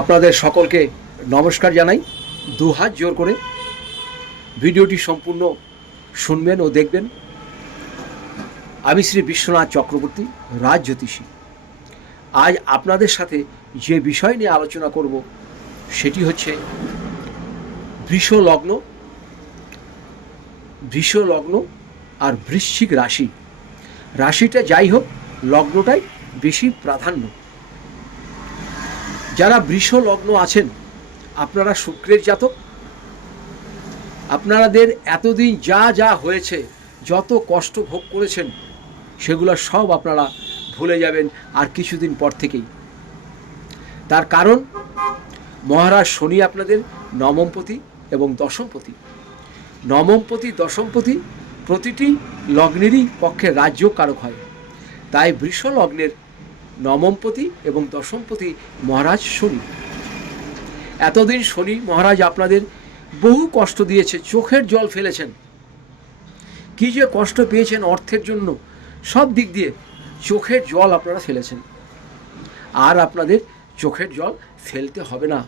আপনাদের সকলকে নমস্কার জানাই। দু হাত জোর করে ভিডিওটি সম্পূর্ণ শুনবেন ও দেখবেন। আমি শ্রী বিশ্বনাথ চক্রবর্তী রাজ জ্যোতিষী আজ আপনাদের সাথে যে বিষয় নিয়ে আলোচনা করব, সেটি হচ্ছে বৃষ লগ্ন বৃষ লগ্ন আর বৃশ্চিক রাশি। রাশিটা যাই হোক, লগ্নটাই বেশি প্রাধান্য। যারা বৃষ লগ্ন আছেন, আপনারা শুক্রের জাতক। আপনাদের এতদিন যা যা হয়েছে, যত কষ্ট ভোগ করেছেন, সেগুলো সব আপনারা ভুলে যাবেন আর কিছুদিন পর থেকেই। তার কারণ, মহারাজ শনি আপনাদের নবমপতি এবং দশমপতি। নবমপতি, দশমপতি প্রতিটি লগ্নেরই পক্ষে রাজ্য কারক হয়। তাই বৃষ লগ্নের নবমপতি এবং দশমপতি মহারাজ শনি। এতদিন শনি মহারাজ আপনাদের বহু কষ্ট দিয়েছে, চোখের জল ফেলেছেন। কি যে কষ্ট পেয়েছেন অর্থের জন্য, সব দিক দিয়ে চোখের জল আপনারা ফেলেছেন। আর আপনাদের চোখের জল ফেলতে হবে না।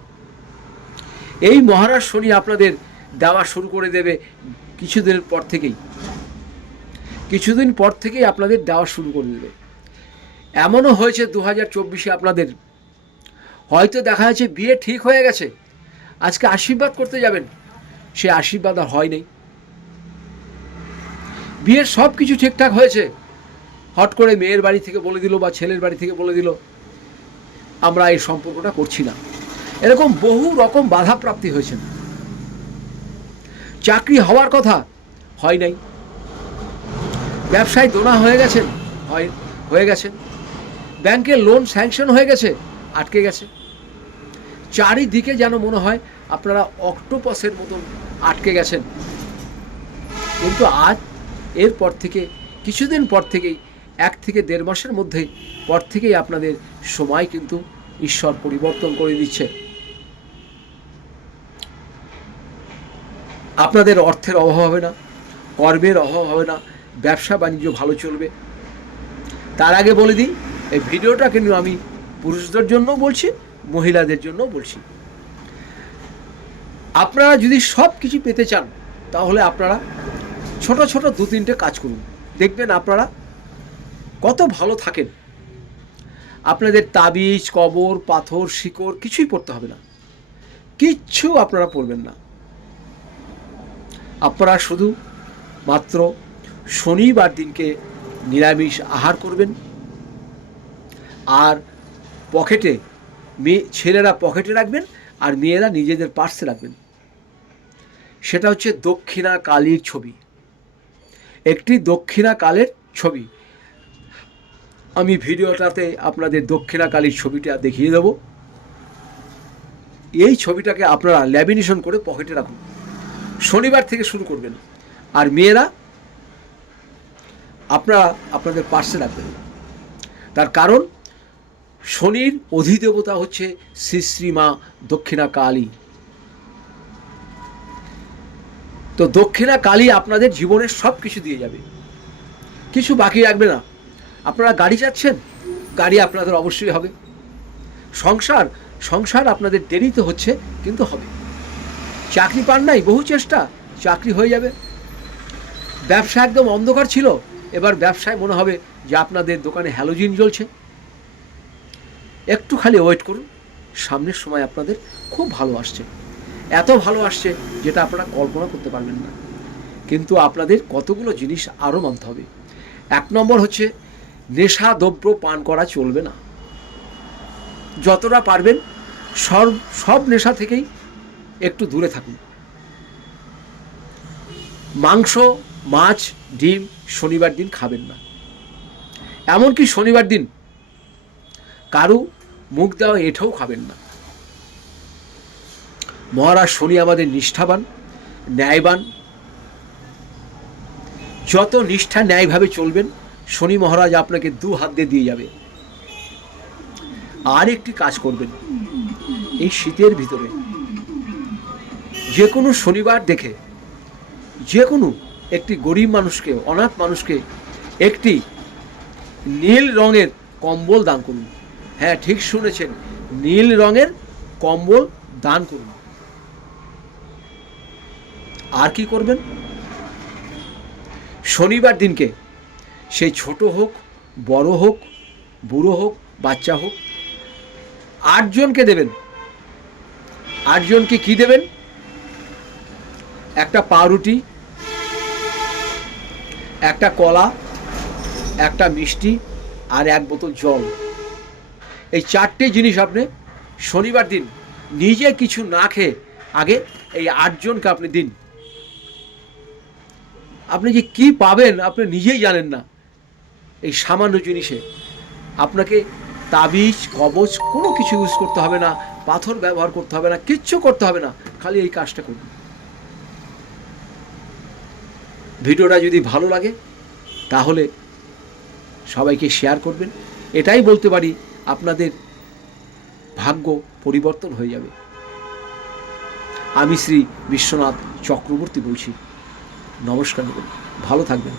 এই মহারাজ শনি আপনাদের দেওয়া শুরু করে দেবে কিছুদিনের পর থেকেই। কিছুদিন পর থেকেই আপনাদের দেওয়া শুরু করে দেবে। এমনও হয়েছে দু হাজার চব্বিশে আপনাদের। হয়তো দেখা যাচ্ছে বিয়ে ঠিক হয়ে গেছে। আজকে আশীর্বাদ করতে যাবেন। সে আশীর্বাদ আর হয় নাই। বিয়ের সব কিছু ঠিকঠাক হয়েছে। হট করে মেয়ের বাড়ি থেকে বলে দিল বা ছেলের বাড়ি থেকে বলে দিল, আমরা এই সম্পর্কটা করছি না। এরকম বহু রকম বাধা প্রাপ্তি হয়েছে। চাকরি হওয়ার কথা হয় নাই। ব্যবসায় দোনা হয়ে গেছেন হয়, হয়ে গেছেন ব্যাংকে লোন স্যাংশন হয়ে গেছে, আটকে গেছে। চারিদিকে যেন মনে হয় আপনারা অক্টোপাসের মতন আটকে গেছেন। কিন্তু আজ এরপর থেকে, কিছুদিন পর থেকেই, এক থেকে দেড় মাসের মধ্যেই পর থেকেই আপনাদের সময় কিন্তু ঈশ্বর পরিবর্তন করে দিচ্ছে। আপনাদের অর্থের অভাব হবে না, কর্মের অভাব হবে না, ব্যবসা বাণিজ্য ভালো চলবে। তার আগে বলে দিই এই ভিডিওটা কিন্তু আমি পুরুষদের জন্য বলছি, মহিলাদের জন্য বলছি। আপনারা যদি সব কিছু পেতে চান, তাহলে আপনারা ছোট ছোট দু তিনটে কাজ করুন। দেখবেন আপনারা কত ভালো থাকেন। আপনাদের তাবিজ, কবর, পাথর, শিকড় কিছুই পড়তে হবে না। কিচ্ছু আপনারা পড়বেন না। আপনারা শুধু মাত্র শনিবার দিনকে নিরামিষ আহার করবেন। আর পকেটে মেয়ে, ছেলেরা পকেটে রাখবেন আর মেয়েরা নিজেদের পার্সে রাখবেন। সেটা হচ্ছে দক্ষিণা কালীর ছবি। একটি দক্ষিণা কালের ছবি। আমি ভিডিওটাতে আপনাদের দক্ষিণা কালীর ছবিটা দেখিয়ে দেব। এই ছবিটাকে আপনারা ল্যামিনেশন করে পকেটে রাখুন। শনিবার থেকে শুরু করবেন। আর মেয়েরা আপনারা আপনাদের পার্সে রাখবেন। তার কারণ শনির অধিদেবতা হচ্ছে শ্রী শ্রীমা দক্ষিণা কালী তো দক্ষিণা কালী আপনাদের জীবনের সব কিছু দিয়ে যাবে। কিছু বাকি রাখবে না। আপনারা গাড়ি যাচ্ছেন গাড়ি আপনাদের অবশ্যই হবে। সংসার সংসার আপনাদের দেরিতে হচ্ছে, কিন্তু হবে। চাকরি পান নাই, বহু চেষ্টা, চাকরি হয়ে যাবে। ব্যবসা একদম অন্ধকার ছিল, এবার ব্যবসায় মনে হবে যে আপনাদের দোকানে হ্যালোজিন জ্বলছে। একটু খালি ওয়েট করুন। সামনের সময় আপনাদের খুব ভালো আসছে। এত ভালো আসছে যেটা আপনারা কল্পনা করতে পারবেন না। কিন্তু আপনাদের কতগুলো জিনিস আরও মানতে হবে। এক নম্বর হচ্ছে, নেশা দ্রব্য পান করা চলবে না। যতটা পারবেন সব সব নেশা থেকেই একটু দূরে থাকুন। মাংস, মাছ, ডিম শনিবার দিন খাবেন না। এমনকি শনিবার দিন কারু মুখ দেওয়া এটাও খাবেন না। মহারাজ শনি আমাদের নিষ্ঠাবান, ন্যায়বান। যত নিষ্ঠা ন্যায়ভাবে চলবেন, শনি মহারাজ আপনাকে দু হাত দিয়ে দিয়ে যাবে। আর একটি কাজ করবেন, এই শীতের ভিতরে। যে কোনো শনিবার দেখে যে কোনো একটি গরিব মানুষকে, অনাথ মানুষকে একটি নীল রঙের কম্বল দান করুন। হ্যাঁ ঠিক শুনেছেন। নীল রঙের কম্বল দান করুন। আর কি করবেন? শনিবার দিনকে সেই ছোট হোক, বড় হোক, বুড়ো হোক, বাচ্চা হোক, আটজনকে দেবেন। আটজনকে কি দেবেন? একটা পাউরুটি, একটা কলা, একটা মিষ্টি আর এক বোতল জল। এই চারটে জিনিস আপনি শনিবার দিন নিজে কিছু না খেয়ে আগে এই আটজনকে আপনি দিন। আপনি যে কি পাবেন আপনি নিজেই জানেন না। এই সামান্য জিনিসে আপনাকে তাবিজ, কবচ কোনো কিছু ইউজ করতে হবে না, পাথর ব্যবহার করতে হবে না, কিচ্ছু করতে হবে না, খালি এই কাজটা করুন। ভিডিওটা যদি ভালো লাগে তাহলে সবাইকে শেয়ার করবেন। এটাই বলতে পারি আপনাদের ভাগ্য পরিবর্তন হয়ে যাবে। আমি শ্রী বিশ্বনাথ চক্রবর্তী বলছি নমস্কার ভালো থাকবেন।